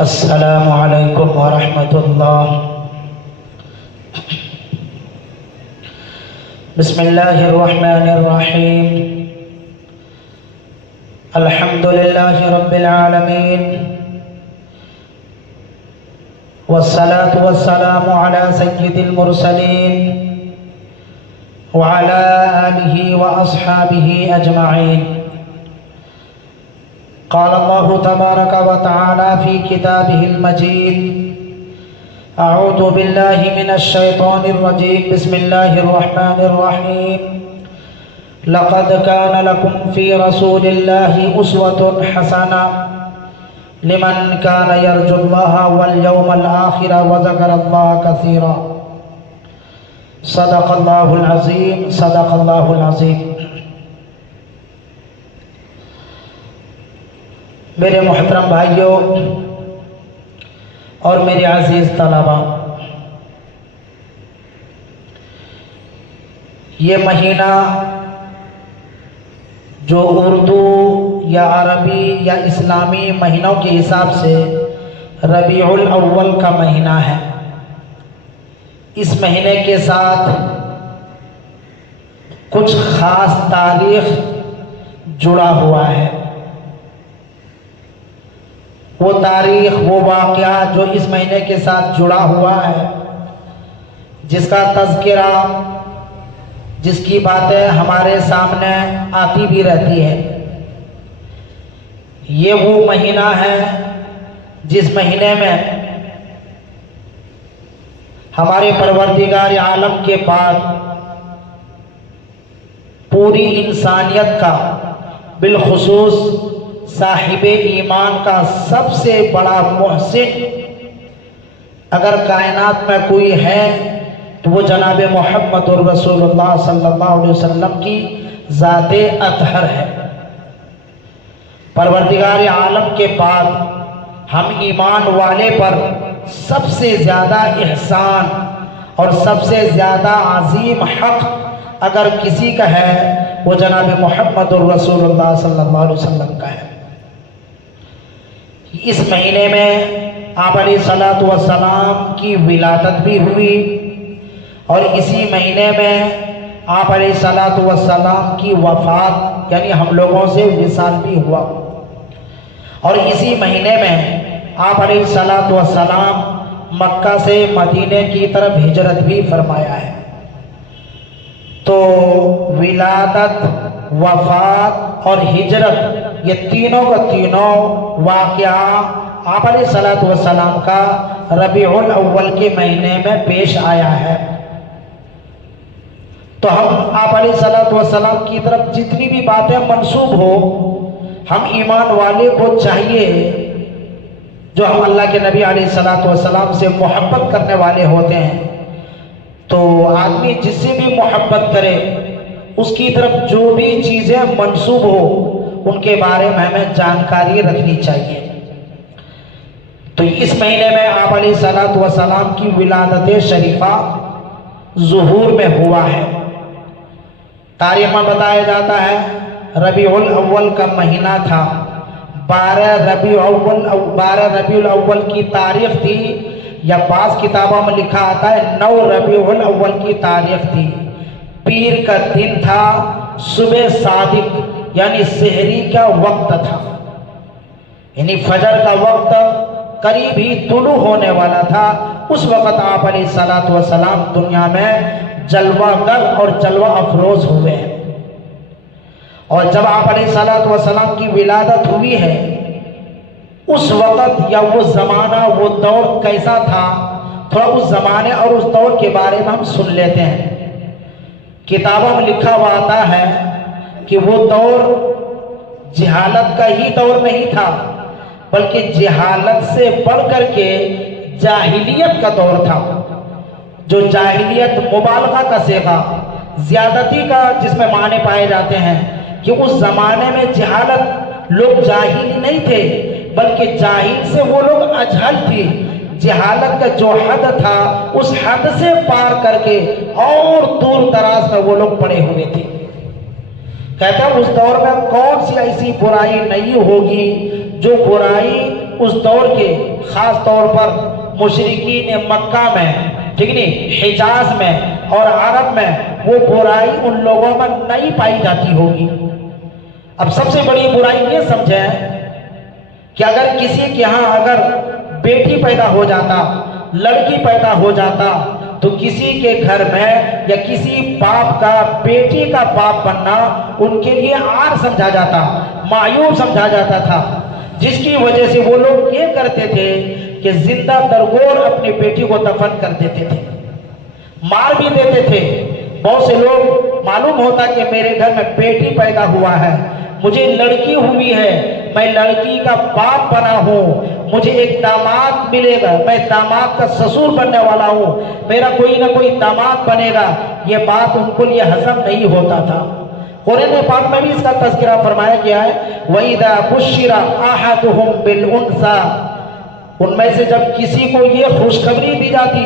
السلام علیکم ورحمۃ اللہ۔ بسم اللہ الرحمن الرحیم۔ الحمد للہ رب العالمین، والصلاة والسلام علی سید المرسلین وعلی آلہ واصحابہ اجمعین۔ قال اللہ تبارک و تعالی فی کتابہ المجید: اعوذ باللہ من الشیطان الرجیم، بسم اللہ الرحمن الرحیم۔ لقد کان لکم فی رسول اللہ اسوة حسنہ لمن کان یرجو اللہ والیوم الآخر وذکر اللہ کثیرا۔ صدق اللہ العظیم، صدق اللہ العظیم۔ میرے محترم بھائیوں اور میرے عزیز طلباء، یہ مہینہ جو اردو یا عربی یا اسلامی مہینوں کے حساب سے ربیع الاول کا مہینہ ہے، اس مہینے کے ساتھ کچھ خاص تاریخ جڑا ہوا ہے۔ وہ تاریخ، وہ واقعہ جو اس مہینے کے ساتھ جڑا ہوا ہے، جس کا تذکرہ، جس کی باتیں ہمارے سامنے آتی بھی رہتی ہے، یہ وہ مہینہ ہے جس مہینے میں ہمارے پروردگار عالم کے بعد پوری انسانیت کا، بالخصوص صاحب ایمان کا سب سے بڑا محسن اگر کائنات میں کوئی ہے تو وہ جناب محمد الرسول اللہ صلی اللہ علیہ وسلم کی ذات اطہر ہے۔ پروردگار عالم کے بعد ہم ایمان والے پر سب سے زیادہ احسان اور سب سے زیادہ عظیم حق اگر کسی کا ہے وہ جناب محمد الرسول اللہ صلی اللہ علیہ وسلم کا ہے۔ اس مہینے میں آپ علیہ الصلوۃ والسلام کی ولادت بھی ہوئی، اور اسی مہینے میں آپ علیہ الصلوۃ والسلام کی وفات یعنی ہم لوگوں سے وصال بھی ہوا، اور اسی مہینے میں آپ علیہ الصلوۃ والسلام مکہ سے مدینے کی طرف ہجرت بھی فرمایا ہے۔ تو ولادت، وفات اور ہجرت، یہ تینوں کا تینوں واقعہ آپ علیہ الصلوۃ والسلام کا ربیع الاول کے مہینے میں پیش آیا ہے۔ تو ہم آپ علیہ الصلوۃ والسلام کی طرف جتنی بھی باتیں منسوب ہو، ہم ایمان والے کو چاہیے، جو ہم اللہ کے نبی علیہ الصلوۃ والسلام سے محبت کرنے والے ہوتے ہیں، تو آدمی جس سے بھی محبت کرے اس کی طرف جو بھی چیزیں منسوب ہو ان کے بارے میں ہمیں جانکاری رکھنی چاہیے۔ تو اس مہینے میں آپ علیہ الصلوۃ والسلام کی ولادت شریفہ ظہور میں ہوا ہے۔ تاریخ میں بتایا جاتا ہے ربیع الاول کا مہینہ تھا، 12 ربیع الاول کی تاریخ تھی، یا بعض کتابوں میں لکھا آتا ہے 9 ربیع الاول کی تاریخ تھی۔ پیر کا دن تھا، صبح صادق یعنی سحری کا وقت تھا، یعنی فجر کا وقت قریب ہی طلوع ہونے والا تھا۔ اس وقت آپ علیہ الصلوۃ والسلام دنیا میں جلوہ گر اور جلوہ افروز ہوئے ہیں، اور جب آپ علیہ الصلوۃ والسلام کی ولادت ہوئی ہے، اس وقت یا وہ زمانہ، وہ دور کیسا تھا، تھوڑا اس زمانے اور اس دور کے بارے میں ہم سن لیتے ہیں۔ کتابوں میں لکھا ہوا آتا ہے کہ وہ دور جہالت کا ہی دور نہیں تھا، بلکہ جہالت سے بڑھ کر کے جاہلیت کا دور تھا، جو جاہلیت مبالغہ کا صیغہ، زیادتی کا جس میں معنی پائے جاتے ہیں، کہ اس زمانے میں جہالت، لوگ جاہل نہیں تھے بلکہ جاہل سے وہ لوگ اجہل تھے۔ جہالت کا جو حد تھا اس حد سے پار کر کے اور دور دراز میں وہ لوگ پڑے ہوئے تھے۔ کہتا ہے اس دور میں کون سی ایسی برائی نہیں ہوگی جو برائی اس دور کے خاص طور پر مشرکین مکہ میں، ٹھیک نہیں، حجاز میں اور عرب میں وہ برائی ان لوگوں میں نہیں پائی جاتی ہوگی۔ اب سب سے بڑی برائی یہ سمجھیں کہ اگر کسی کے ہاں اگر بیٹی پیدا ہو جاتا، لڑکی پیدا ہو جاتا، تو کسی کے گھر میں یا کسی باپ کا بیٹی کا باپ بننا ان کے لیے عار سمجھا جاتا، معیوب سمجھا جاتا تھا، جس کی وجہ سے وہ لوگ یہ کرتے تھے کہ زندہ درگور اپنی بیٹی کو دفن کر دیتے تھے، مار بھی دیتے تھے۔ بہت سے لوگ معلوم ہوتا کہ میرے گھر میں بیٹی پیدا ہوا ہے، مجھے لڑکی ہوئی ہے، میں لڑکی کا باپ بنا ہوں، مجھے ایک داماد ملے گا، میں داماد کا سسور بننے والا ہوں، میرا کوئی نہ کوئی داماد بنے گا، یہ بات ان کو لیے ہضم نہیں ہوتا تھا۔ قرآن پاک میں بھی اس کا تذکرہ فرمایا گیا ہے، وَإِذَا بُشِّرَ أَحَدُهُمْ بِالْأُنثَىٰ، ان میں سے جب کسی کو یہ خوشخبری دی جاتی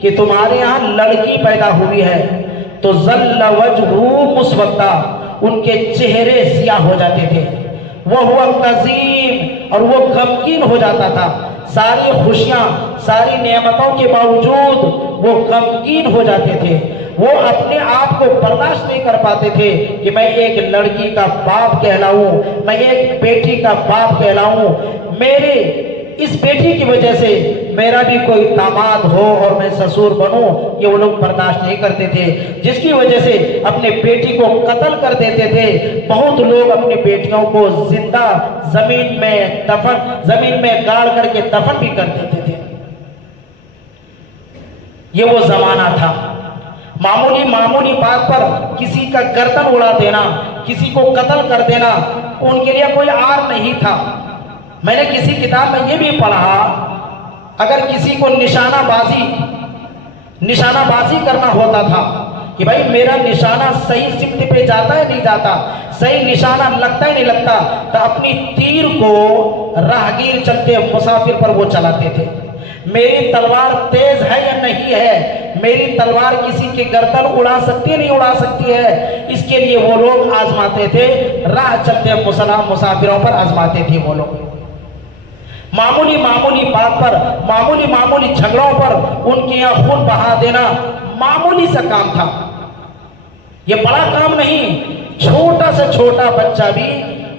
کہ تمہارے ہاں لڑکی پیدا ہوئی ہے تو ظل وجهه مسودا، ان کے چہرے سیاہ ہو جاتے تھے، وَهُوَ كَظِيمٌ، اور وہ غمگین ہو جاتا تھا، ساری خوشیاں ساری نعمتوں کے باوجود وہ غمگین ہو جاتے تھے، وہ اپنے آپ کو برداشت نہیں کر پاتے تھے کہ میں ایک لڑکی کا باپ کہلاؤں، میں ایک بیٹی کا باپ کہلاؤں، میرے اس بیٹی کی وجہ سے میرا بھی کوئی داماد ہو اور میں سسور بنوں، یہ وہ لوگ برداشت نہیں کرتے تھے، جس کی وجہ سے اپنے بیٹی کو قتل کر دیتے تھے۔ بہت لوگ اپنی بیٹیوں کو زندہ زمین میں گاڑ کر کے دفن بھی کر دیتے تھے۔ یہ وہ زمانہ تھا، معمولی بات پر کسی کا گردن اڑا دینا، کسی کو قتل کر دینا ان کے لیے کوئی عار نہیں تھا۔ میں نے کسی کتاب میں یہ بھی پڑھا، اگر کسی کو نشانہ بازی کرنا ہوتا تھا کہ بھائی میرا نشانہ صحیح سمت پہ جاتا ہے نہیں جاتا، صحیح نشانہ لگتا ہے نہیں لگتا، تو اپنی تیر کو راہگیر چلتے مسافر پر وہ چلاتے تھے۔ میری تلوار تیز ہے یا نہیں ہے، میری تلوار کسی کی گردن اڑا سکتی ہے نہیں اڑا سکتی ہے، اس کے لیے وہ لوگ آزماتے تھے، راہ چلتے مسافروں پر آزماتے تھے وہ لوگ۔ معمولی بات پر، معمولی جھگڑوں پر ان کے یہاں خون بہا دینا معمولی سا کام تھا، یہ بڑا کام نہیں۔ چھوٹا سے چھوٹا بچہ بھی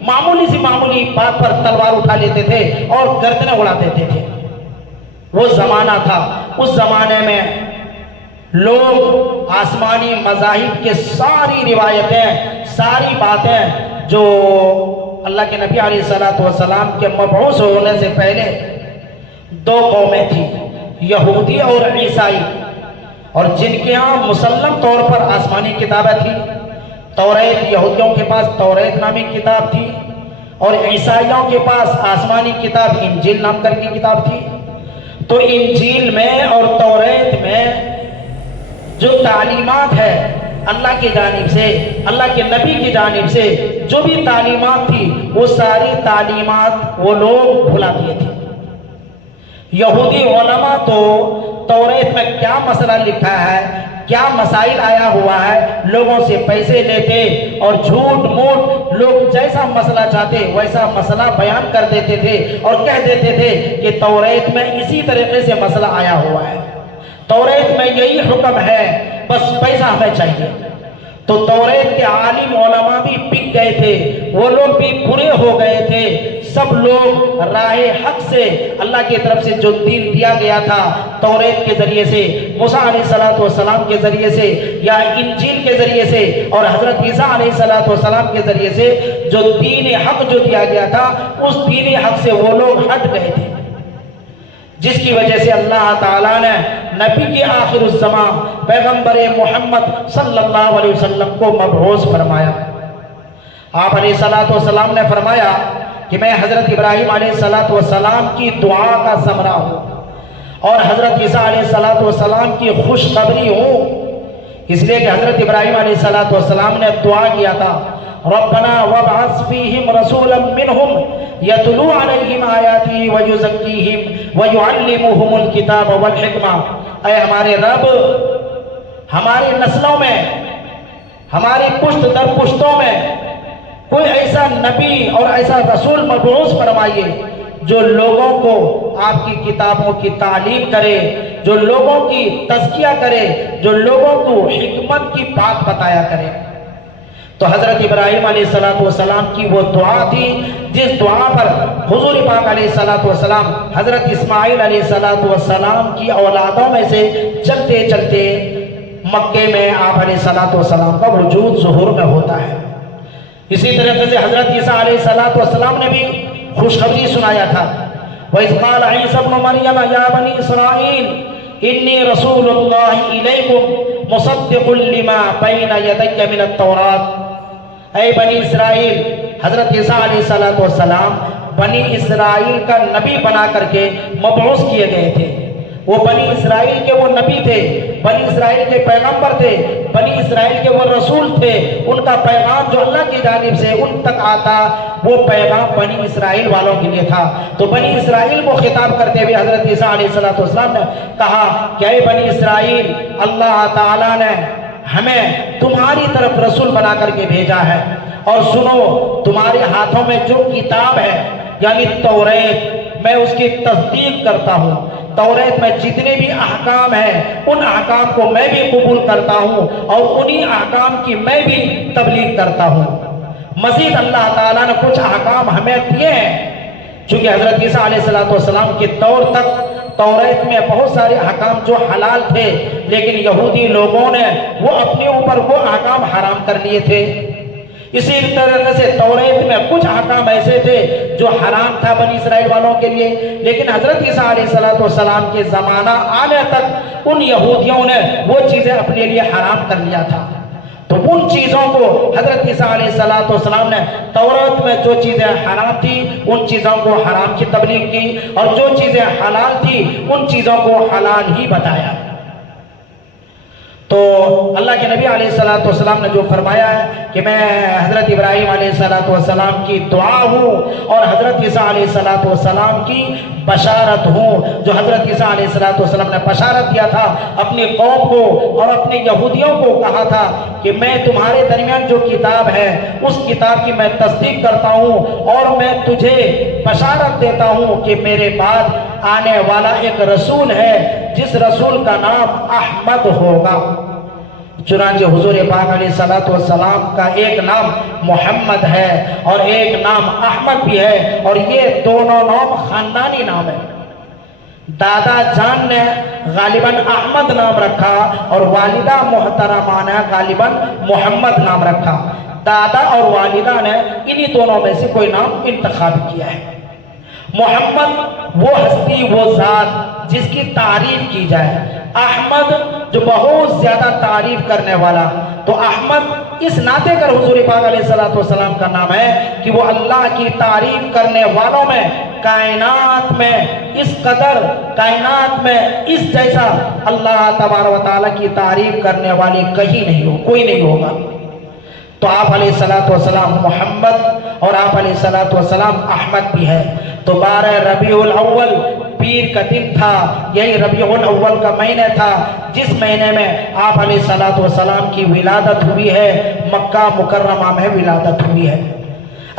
معمولی بات پر تلوار اٹھا لیتے تھے اور گردنیں اڑا دیتے تھے۔ وہ زمانہ تھا، اس زمانے میں لوگ آسمانی مذاہب کے ساری روایتیں، ساری باتیں جو اللہ کے نبی علیہ السلام کے مبعوث ہونے سے پہلے دو قومیں تھیں، یہودی اور عیسائی، اور جن کے ہاں مسلم طور پر آسمانی کتابیں تھیں۔ توریت، یہودیوں کے پاس توریت نامی کتاب تھی، اور عیسائیوں کے پاس آسمانی کتاب انجیل نام کر کی کتاب تھی۔ تو انجیل میں اور توریت میں جو تعلیمات ہے اللہ کی جانب سے، اللہ کے نبی کی جانب سے جو بھی تعلیمات تھی، وہ ساری تعلیمات وہ لوگ بھلا دیے تھے۔ یہودی علماء تو توریت میں کیا مسئلہ لکھا ہے، کیا مسائل آیا ہوا ہے، لوگوں سے پیسے لیتے اور جھوٹ موٹ لوگ جیسا مسئلہ چاہتے ویسا مسئلہ بیان کر دیتے تھے اور کہہ دیتے تھے کہ توریت میں اسی طریقے سے مسئلہ آیا ہوا ہے، توریت میں یہی حکم ہے، بس پیسہ ہمیں چاہیے۔ تو توریت کے عالم علماء بھی بک گئے تھے، وہ لوگ بھی برے ہو گئے تھے۔ سب لوگ راہ حق سے، اللہ کی طرف سے جو دین دیا گیا تھا توریت کے ذریعے سے، موسیٰ علیہ السلام کے ذریعے سے یا انجیل کے ذریعے سے اور حضرت عیسیٰ علیہ السلام کے ذریعے سے جو دین حق جو دیا گیا تھا، اس دین حق سے وہ لوگ ہٹ گئے تھے، جس کی وجہ سے اللہ تعالیٰ نے نبی کے آخر الزمان پیغمبر محمد صلی اللہ علیہ وسلم کو مبعوث فرمایا۔ آپ علیہ السلام نے فرمایا کہ میں حضرت ابراہیم علیہ السلام کی دعا کا ثمرہ ہوں اور حضرت عیسیٰ علیہ السلام کی خوشخبری ہوں، اس لیے کہ حضرت ابراہیم علیہ السلام نے دعا کیا تھا، ربنا وابعث فیہم رسولا منہم یتلو علیہم آیاتی ویزکیہم ویعلمہم الکتاب والحکمہ۔ اے ہمارے رب، ہماری نسلوں میں، ہماری پشت در پشتوں میں کوئی ایسا نبی اور ایسا رسول مبعوث فرمائیے جو لوگوں کو آپ کی کتابوں کی تعلیم کرے، جو لوگوں کی تزکیہ کرے، جو لوگوں کو حکمت کی بات بتایا کرے۔ تو حضرت ابراہیم علیہ السلام کی وہ دعا تھی جس دعا پر حضور پاک علیہ السلام حضرت اسماعیل علیہ السلام کی اولادوں میں سے چلتے چلتے مکے میں آپ علیہ السلام کا وجود ظہور میں ہوتا ہے۔ اسی طرح سے حضرت عیسیٰ علیہ السلام نے بھی خوشخبری سنایا تھا، وَإِذْ قَالَ عِيسَى ابْنُ مَرْيَمَ يَا بَنِي إِسْرَائِيلَ إِنِّي رَسُولُ اللَّهِ إِلَيْكُمْ مُصَدِّقٌ لِمَا بَيْنَ يَدَيَّ مِنَ التَّوْرَاةِ۔ اے بنی اسرائیل، حضرت عیسیٰ علیہ السلام بنی اسرائیل کا نبی بنا کر کے مبعوث کیے گئے تھے۔ وہ بنی اسرائیل کے وہ نبی تھے، بنی اسرائیل کے پیغمبر تھے، بنی اسرائیل کے وہ رسول تھے۔ ان کا پیغام جو اللہ کی جانب سے ان تک آتا وہ پیغام بنی اسرائیل والوں کے لیے تھا۔ تو بنی اسرائیل کو خطاب کرتے ہوئے حضرت عیسیٰ علیہ السلام نے کہا کہ اے بنی اسرائیل، اللہ تعالیٰ نے ہمیں تمہاری طرف رسول بنا کر کے بھیجا ہے، اور سنو، تمہارے ہاتھوں میں جو کتاب ہے یعنی توریت، میں اس کی تصدیق کرتا ہوں۔ توریت میں جتنے بھی احکام ہیں ان احکام کو میں بھی قبول کرتا ہوں، اور انہی احکام کی میں بھی تبلیغ کرتا ہوں۔ مزید اللہ تعالیٰ نے کچھ احکام ہمیں دیے ہیں، چونکہ حضرت عیسیٰ علیہ السلام کے دور تک توریت میں بہت سارے احکام جو حلال تھے، لیکن یہودی لوگوں نے وہ اپنے اوپر وہ احکام حرام کر لیے تھے۔ اسی طرح سے توریت میں کچھ احکام ایسے تھے جو حرام تھا بنی اسرائیل والوں کے لیے، لیکن حضرت عیسیٰ علیہ السلام کے زمانہ آنے تک ان یہودیوں نے وہ چیزیں اپنے لیے حرام کر لیا تھا۔ تو ان چیزوں کو حضرت عیسیٰ علیہ السلام نے توریت میں جو چیزیں حرام تھی ان چیزوں کو حرام کی تبلیغ کی، اور جو چیزیں حلال تھی ان چیزوں کو حلال ہی بتایا۔ تو اللہ کے نبی علیہ السلام نے جو فرمایا ہے کہ میں حضرت ابراہیم علیہ السلام کی دعا ہوں اور حضرت عیسیٰ علیہ السلام کی بشارت ہوں، جو حضرت عیسیٰ علیہ السلام نے بشارت دیا تھا اپنی قوم کو اور اپنے یہودیوں کو، کہا تھا کہ میں تمہارے درمیان جو کتاب ہے اس کتاب کی میں تصدیق کرتا ہوں، اور میں تجھے بشارت دیتا ہوں کہ میرے بعد آنے والا ایک رسول ہے جس رسول کا نام احمد ہوگا۔ چنانچہ حضور پاک علیہ السلام کا ایک نام محمد ہے اور ایک نام احمد بھی ہے، اور یہ دونوں نام خاندانی نام ہے۔ دادا جان نے غالباً احمد نام رکھا اور والدہ محترمہ نے غالباً محمد نام رکھا۔ دادا اور والدہ نے انہی دونوں میں سے کوئی نام انتخاب کیا ہے۔ محمد وہ ہستی، وہ ذات جس کی تعریف کی جائے، احمد جو بہت زیادہ تعریف کرنے والا۔ تو احمد اس ناطے کر حضور پاک علیہ السلام کا نام ہے کہ وہ اللہ کی تعریف کرنے والوں میں کائنات میں اس قدر، کائنات میں اس جیسا اللہ تبارک و تعالیٰ کی تعریف کرنے والی کہیں نہیں ہو، کوئی نہیں ہوگا۔ تو آپ علیہ السلام محمد اور آپ علیہ السلام احمد بھی ہے۔ تو 12 ربیع الاول پیر کا دن تھا، یہی ربیع الاول کا مہینہ تھا جس مہینے میں آپ علیہ السلام کی ولادت ہوئی ہے، مکہ مکرمہ میں ولادت ہوئی ہے۔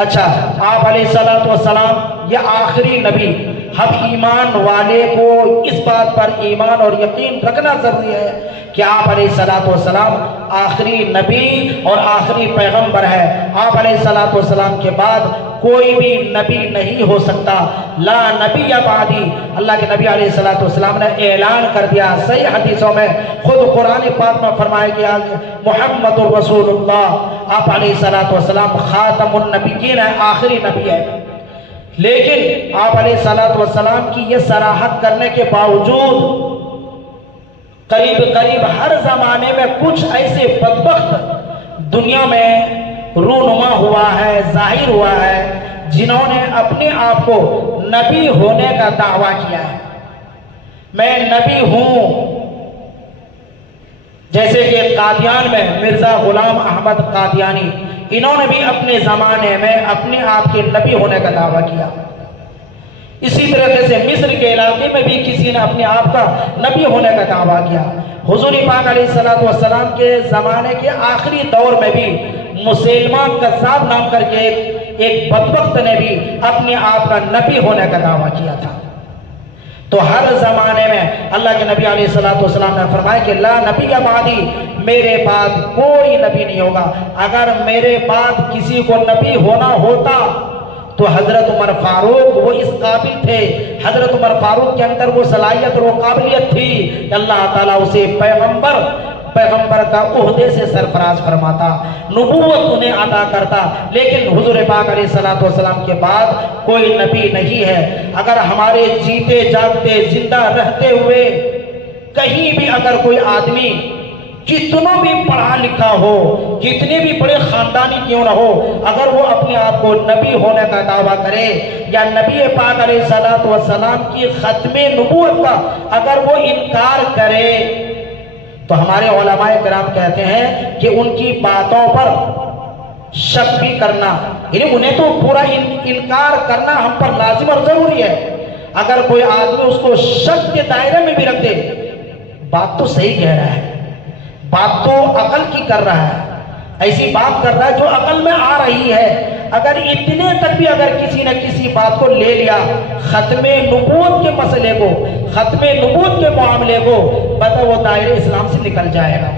اچھا، آپ علیہ السلام یہ آخری نبی، ہم ایمان والے کو اس بات پر ایمان اور یقین رکھنا ضروری ہے کہ آپ علیہ السلام آخری نبی اور آخری پیغمبر ہے۔ آپ علیہ السلام کے بعد کوئی بھی نبی نہیں ہو سکتا، لا نبی بعدی۔ اللہ کے نبی علیہ السلام نے اعلان کر دیا صحیح حدیثوں میں، خود قرآن پاک میں فرمایا گیا محمد رسول اللہ، آپ علیہ السلام خاتم النبیین ہے، آخری نبی ہے۔ لیکن آپ علیہ السلام کی یہ صراحت کرنے کے باوجود قریب ہر زمانے میں کچھ ایسے بدبخت دنیا میں رونما ہوا ہے، ظاہر ہوا ہے، جنہوں نے اپنے آپ کو نبی ہونے کا دعویٰ کیا ہے، میں نبی ہوں۔ جیسے کہ قادیان میں مرزا غلام احمد قادیانی، انہوں نے بھی اپنے زمانے میں اپنے آپ کے نبی ہونے کا دعویٰ کیا۔ اسی طرح سے مصر کے علاقے میں بھی کسی نے اپنے آپ کا نبی ہونے کا دعویٰ کیا۔ حضور پاک علیہ السلام کے زمانے کے آخری دور میں بھی مسلمہ کذاب نام کر کے ایک بدبخت نے بھی اپنے آپ کا نبی ہونے کا دعویٰ کیا تھا۔ تو ہر زمانے میں اللہ کے نبی علیہ السلام نے فرمایا کہ لا نبی بعدی، میرے بعد کوئی نبی نہیں ہوگا۔ اگر میرے بعد کسی کو نبی ہونا ہوتا تو حضرت عمر فاروق وہ اس قابل تھے، حضرت عمر فاروق کے اندر وہ صلاحیت اور وہ قابلیت تھی کہ اللہ تعالیٰ اسے پیغمبر کا عہدے سے سرفراز فرماتا، نبوت انہیں عطا کرتا۔ لیکن حضور پاک علیہ السلام کے بعد کوئی نبی نہیں ہے۔ اگر ہمارے جیتے جاگتے زندہ رہتے ہوئے کہیں بھی اگر کوئی آدمی کتنا بھی پڑھا لکھا ہو، کتنے بھی بڑے خاندانی کیوں نہ ہو، اگر وہ اپنے آپ کو نبی ہونے کا دعویٰ کرے یا نبی پاک علیہ السلام کی ختم نبوت کا اگر وہ انکار کرے تو ہمارے علماء کرام کہتے ہیں کہ ان کی باتوں پر شک بھی کرنا، یعنی انہیں تو پورا انکار کرنا ہم پر لازم اور ضروری ہے۔ اگر کوئی آدمی اس کو شک کے دائرے میں بھی رکھ دے، بات تو صحیح کہہ رہا ہے، بات تو عقل کی کر رہا ہے، ایسی بات کر رہا ہے جو عقل میں آ رہی ہے۔ اگر اتنے تک بھی اگر کسی نہ کسی بات کو لے لیا، ختم نبوت کے مسئلے کو، ختم نبوت کے معاملے کو، پتہ وہ دائرے اسلام سے نکل جائے گا۔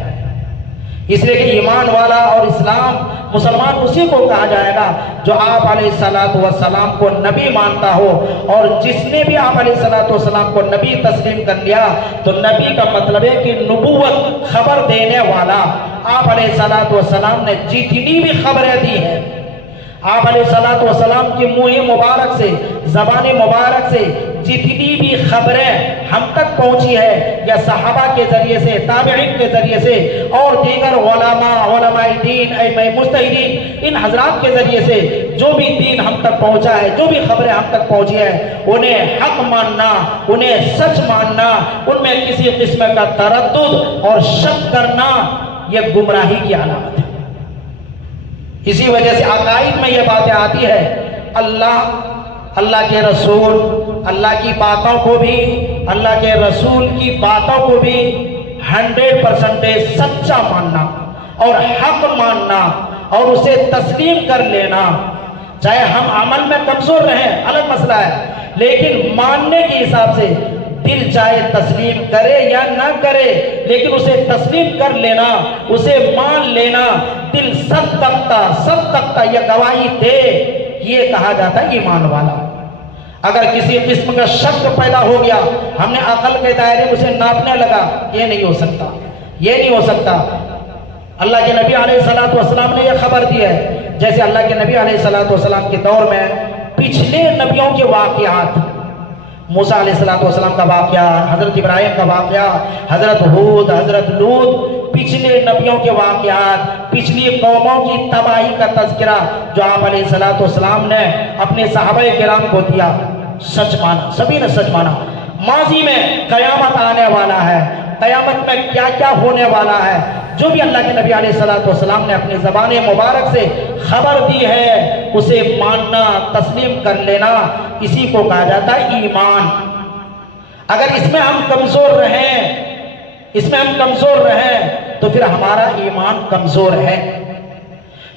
اس لیے کہ ایمان والا اور اسلام مسلمان اسی کو کہا جائے گا جو آپ علیہ السلام کو نبی مانتا ہو، اور جس نے بھی آپ علیہ السلام کو نبی تسلیم کر لیا تو نبی کا مطلب ہے کہ نبوت خبر دینے والا۔ آپ علیہ السلام نے جتنی بھی خبریں دی ہیں، آپ علیہ السلام کی منہ مبارک سے، زبان مبارک سے جتنی بھی خبریں ہم تک پہنچی ہے، یا صحابہ کے ذریعے سے، تابعین کے ذریعے سے، اور دیگر علماء دین، مجتہدین، ان حضرات کے ذریعے سے جو بھی دین ہم تک پہنچا ہے، جو بھی خبریں ہم تک پہنچی ہے، انہیں حق ماننا، انہیں سچ ماننا، ان میں کسی قسم کا تردد اور شک کرنا یہ گمراہی کی علامت ہے۔ اسی وجہ سے عقائد میں یہ باتیں آتی ہے، اللہ کے رسول، اللہ کی باتوں کو بھی، اللہ کے رسول کی باتوں کو بھی 100% سچا ماننا اور حق ماننا اور اسے تسلیم کر لینا، چاہے ہم عمل میں کمزور رہیں الگ مسئلہ ہے، لیکن ماننے کے حساب سے دل چاہے تسلیم کرے یا نہ کرے، لیکن اسے تسلیم کر لینا، اسے مان لینا، دل سب تکتا یہ گواہی دے، یہ کہا جاتا ہے ایمان والا۔ اگر کسی قسم کا شک پیدا ہو گیا، ہم نے عقل کے دائرے میں اسے ناپنے لگا، یہ نہیں ہو سکتا، یہ نہیں ہو سکتا۔ اللہ کے نبی علیہ السلام نے یہ خبر دی ہے، جیسے اللہ کے نبی علیہ السلام کے دور میں پچھلے نبیوں کے واقعات، موسیٰ علیہ السلام کا واقعہ، حضرت ابراہیم کا واقعہ، حضرت ہود، حضرت لوط، پچھلے نبیوں کے واقعات، پچھلی قوموں کی تباہی کا تذکرہ جو آپ علیہ السلام نے اپنے صحابہ کرام کو دیا، سچ مانا، سبھی نے سچ مانا۔ ماضی میں قیامت آنے والا ہے، قیامت میں کیا کیا ہونے والا ہے، جو بھی اللہ کے نبی علیہ السلام نے اپنی زبان مبارک سے خبر دی ہے، اسے ماننا، تسلیم کر لینا، اسی کو کہا جاتا ہے ایمان۔ اگر اس میں ہم کمزور رہیں تو پھر ہمارا ایمان کمزور ہے۔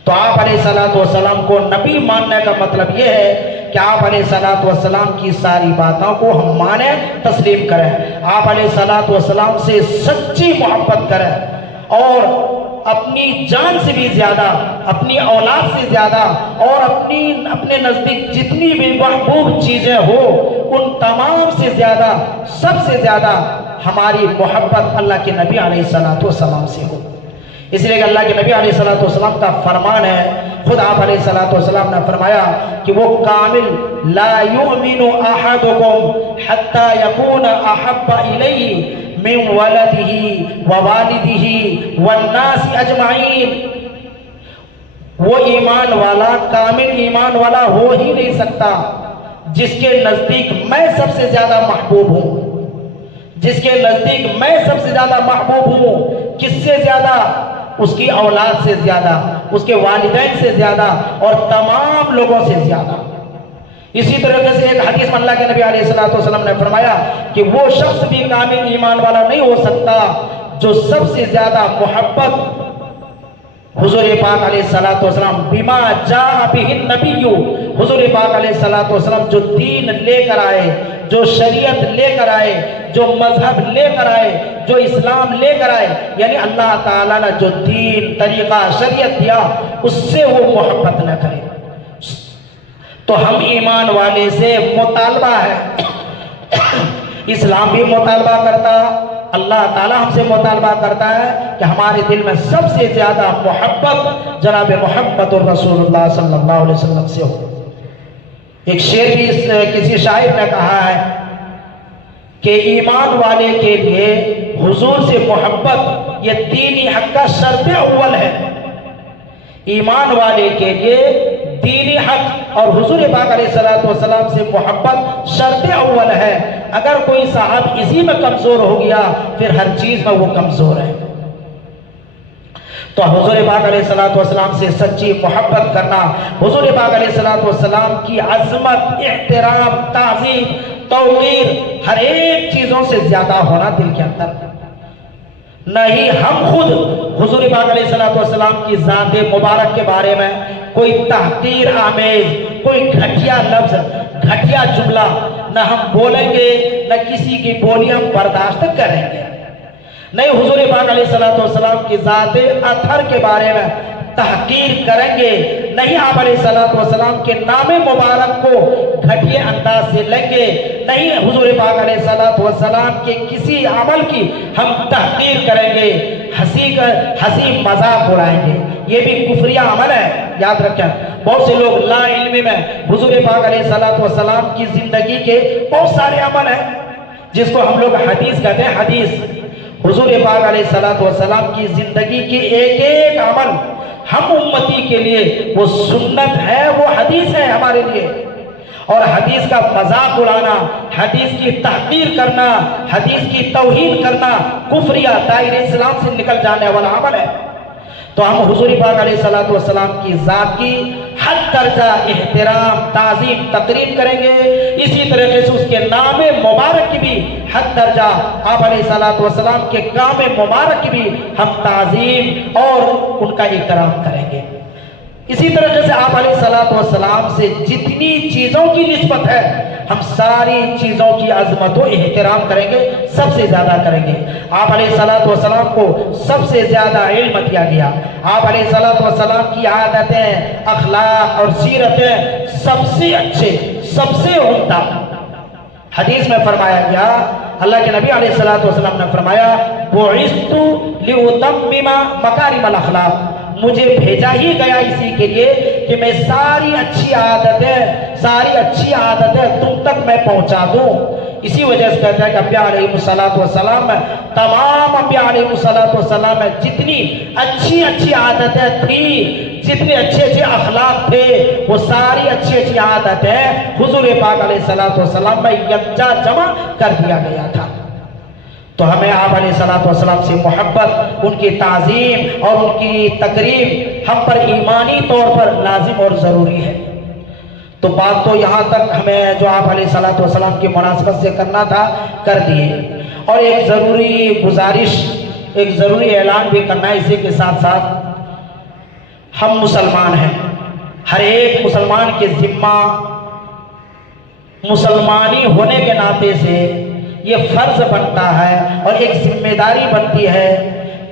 تو آپ علیہ السلام کو نبی ماننے کا مطلب یہ ہے کہ آپ علیہ السلام کی ساری باتوں کو ہم مانیں، تسلیم کریں، آپ علیہ السلام سے سچی محبت کریں، اور اپنی جان سے بھی زیادہ، اپنی اولاد سے زیادہ، اور اپنے نزدیک جتنی بھی محبوب چیزیں ہو ان تمام سے زیادہ، سب سے زیادہ ہماری محبت اللہ کے نبی علیہ السلام سے ہو۔ اس لیے کہ اللہ کے نبی علیہ السلام کا فرمان ہے، خود آپ علیہ السلام نے فرمایا کہ وہ کامل، لا یؤمن احدکم حتی یکون احب الیہ من ولدہ ووالدہ والناس اجمعین، وہ ایمان والا، کامل ایمان والا ہو ہی نہیں سکتا جس کے نزدیک میں سب سے زیادہ محبوب ہوں، جس کے نزدیک میں سب سے زیادہ محبوب ہوں، کس سے زیادہ؟ اس کی اولاد سے زیادہ، اس کے والدین سے زیادہ، اور تمام لوگوں سے زیادہ۔ اسی طرح سے ایک حدیث میں اللہ کے نبی علیہ السلام نے فرمایا کہ وہ شخص بھی کامل ایمان والا نہیں ہو سکتا جو سب سے زیادہ محبت حضور پاک علیہ الصلوۃ والسلام بما جاء به النبی، حضور پاک علیہ الصلوۃ والسلام جو دین لے کر آئے، جو شریعت لے کر آئے، جو مذہب لے کر آئے، جو اسلام لے کر آئے، یعنی اللہ تعالیٰ نے جو دین طریقہ شریعت دیا اس سے وہ محبت نہ کرے، تو ہم ایمان والے سے مطالبہ ہے، اسلام بھی مطالبہ کرتا، اللہ تعالیٰ ہم سے مطالبہ کرتا ہے کہ ہمارے دل میں سب سے زیادہ محبت جناب محمد الرسول اللہ صلی اللہ علیہ وسلم سے ہو۔ ایک شعر بھی کسی شاعر نے کہا ہے کہ ایمان والے کے لیے حضور سے محبت یہ دینی حق کا شرط اول ہے، ایمان والے کے لیے دینی حق اور حضور پاک علیہ السلام سے محبت شرط اول ہے، اگر کوئی صاحب اسی میں کمزور ہو گیا پھر ہر چیز میں وہ کمزور ہے۔ تو حضور پاک علیہ السلام سے سچی محبت کرنا، حضور پاک علیہ السلام کی عظمت، احترام، تعظیم، توقیر ہر ایک چیزوں سے زیادہ ہونا دل کے اندر، نہ ہی ہم خود حضور پاک علیہ السلام کی ذات مبارک کے بارے میں کوئی تحقیر آمیز، کوئی گھٹیا لفظ، گھٹیا جملہ نہ ہم بولیں گے، نہ کسی کی بولی ہم برداشت کریں گے، نہیں حضور پاک علیہ السلام کی ذات اطہر کے بارے میں تحقیر کریں گے، نہیں آپ علیہ السلام کے نام مبارک کو گھٹیے انداز سے لیں گے، نہیں حضور پاک علیہ السلام کے کسی عمل کی ہم تحقیر کریں گے، ہنسی مذاق اڑائیں گے، یہ بھی کفریہ عمل ہے، یاد رکھیں۔ بہت سے لوگ لا علمی میں حضور پاک علیہ السلام کی زندگی کے بہت سارے عمل ہیں جس کو ہم لوگ حدیث کہتے ہیں، حدیث، حضور پاک علیہ السلام کی زندگی کے ایک ایک عمل ہم امتی کے لیے وہ سنت ہے، وہ حدیث ہے ہمارے لیے، اور حدیث کا مذاق اڑانا، حدیث کی تحقیر کرنا، حدیث کی توہین کرنا کفریہ دائرہ اسلام سے نکل جانے والا عمل ہے۔ تو ہم حضور پاک علیہ السلام کی ذات کی حد درجہ احترام، تعظیم، تقریب کریں گے، اسی طریقے سے اس کے نام مبارک کی بھی حد درجہ، آپ علیہ السلام کے کام مبارک کی بھی ہم تعظیم اور ان کا احترام کریں گے۔ اسی طریقے سے آپ علیہ السلام سے جتنی چیزوں کی نسبت ہے ہم ساری چیزوں کی عظمت و احترام کریں گے، سب سے زیادہ کریں گے۔ آپ علیہ السلام کو سب سے زیادہ علم دیا گیا، آپ علیہ السلام کی عادتیں، اخلاق اور سیرتیں سب سے اچھے، سب سے عمدہ۔ حدیث میں فرمایا گیا، اللہ کے نبی علیہ السلام نے فرمایا بعثت لأتمم مکارم الاخلاق، مجھے بھیجا ہی گیا اسی کے لیے کہ میں ساری اچھی عادتیں تم تک میں پہنچا دوں۔ اسی وجہ سے کہتا ہے کہ انبیاء علیہ السلام میں، تمام انبیاء علیہ السلام میں جتنی اچھی عادتیں تھیں، جتنے اچھے اخلاق تھے، وہ ساری اچھی عادتیں حضور پاک علیہ السلام میں یکجا جمع کر دیا گیا تھا۔ تو ہمیں آپ علیہ السلام سے محبت، ان کی تعظیم اور ان کی تقریب ہم پر ایمانی طور پر لازم اور ضروری ہے۔ تو بات تو یہاں تک ہمیں جو آپ علیہ السلام کی مناسبت سے کرنا تھا کر دیے، اور ایک ضروری گزارش، ایک ضروری اعلان بھی کرنا ہے اسی کے ساتھ ساتھ۔ ہم مسلمان ہیں، ہر ایک مسلمان کے ذمہ مسلمانی ہونے کے ناطے سے یہ فرض بنتا ہے اور ایک ذمہ داری بنتی ہے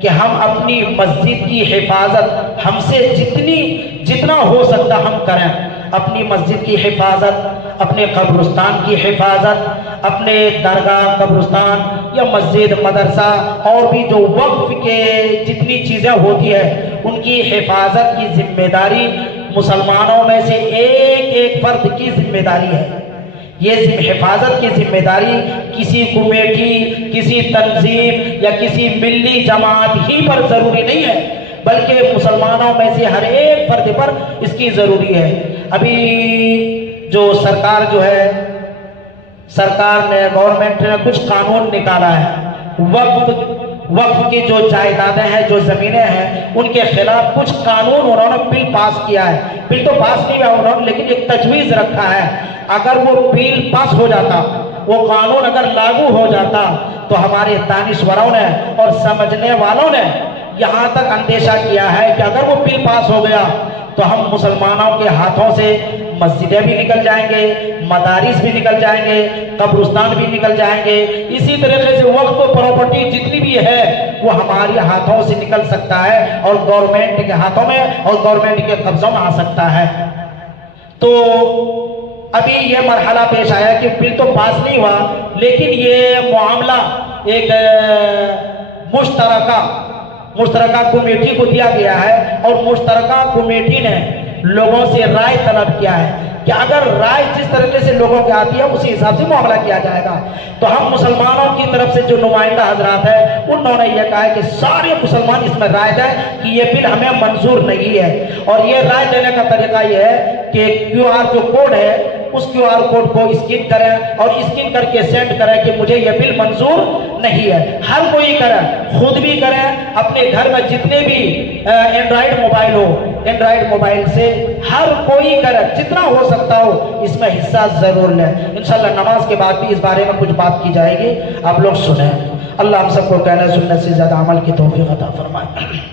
کہ ہم اپنی مسجد کی حفاظت ہم سے جتنا ہو سکتا ہم کریں، اپنی مسجد کی حفاظت، اپنے قبرستان کی حفاظت، اپنے درگاہ، قبرستان یا مسجد، مدرسہ اور بھی جو وقف کے جتنی چیزیں ہوتی ہے ان کی حفاظت کی ذمہ داری مسلمانوں میں سے ایک ایک فرد کی ذمہ داری ہے۔ یہ حفاظت کی ذمہ داری کسی کمیٹی، کسی تنظیم یا کسی ملی جماعت ہی پر ضروری نہیں ہے، بلکہ مسلمانوں میں سے ہر ایک فرد پر اس کی ضروری ہے۔ ابھی جو سرکار نے، گورنمنٹ نے کچھ قانون نکالا ہے، وقف کی جو جائیدادیں ہیں، جو زمینیں ہیں، ان کے خلاف کچھ قانون انہوں نے بل پاس کیا ہے۔ بل تو پاس نہیں ہوا انہوں نے، لیکن ایک تجویز رکھا ہے، اگر وہ بل پاس ہو جاتا، وہ قانون اگر لاگو ہو جاتا تو ہمارے دانشوروں نے اور سمجھنے والوں نے یہاں تک اندیشہ کیا ہے کہ اگر وہ بل پاس ہو گیا تو ہم مسلمانوں کے ہاتھوں سے مسجدیں بھی نکل جائیں گے، مدارس بھی نکل جائیں گے، قبرستان بھی نکل جائیں گے، اسی طریقے سے وقف و پراپرٹی جتنی بھی ہے وہ ہمارے ہاتھوں سے نکل سکتا ہے اور گورنمنٹ کے ہاتھوں میں اور گورنمنٹ کے قبضوں میں آ سکتا ہے۔ تو ابھی یہ مرحلہ پیش آیا کہ بل تو پاس نہیں ہوا، لیکن یہ معاملہ ایک مشترکہ کمیٹی کو دیا گیا ہے، اور مشترکہ کمیٹی نے لوگوں سے رائے طلب کیا ہے کہ اگر رائے جس طریقے سے لوگوں کے آتی ہے اسی حساب سے معاملہ کیا جائے گا۔ تو ہم مسلمانوں کی طرف سے جو نمائندہ حضرات ہیں انہوں نے یہ کہا ہے کہ سارے مسلمان اس میں رائے دیں کہ یہ بل ہمیں منظور نہیں ہے، اور یہ رائے دینے کا طریقہ یہ ہے کہ QR جو کوڈ ہے اس QR کوڈ کو اسکین کریں اور اسکین کر کے سینڈ کریں کہ مجھے یہ بل منظور نہیں ہے۔ ہر کوئی کرے، خود بھی کریں، اپنے گھر میں جتنے بھی اینڈرائیڈ موبائل ہو اینڈرائیڈ موبائل سے ہر کوئی کرے، جتنا ہو سکتا ہو اس میں حصہ ضرور لیں۔ انشاءاللہ نماز کے بعد بھی اس بارے میں کچھ بات کی جائے گی، آپ لوگ سنیں۔ اللہ ہم سب کو کہنے سننے سے زیادہ عمل کی توفیق عطا فرمائے۔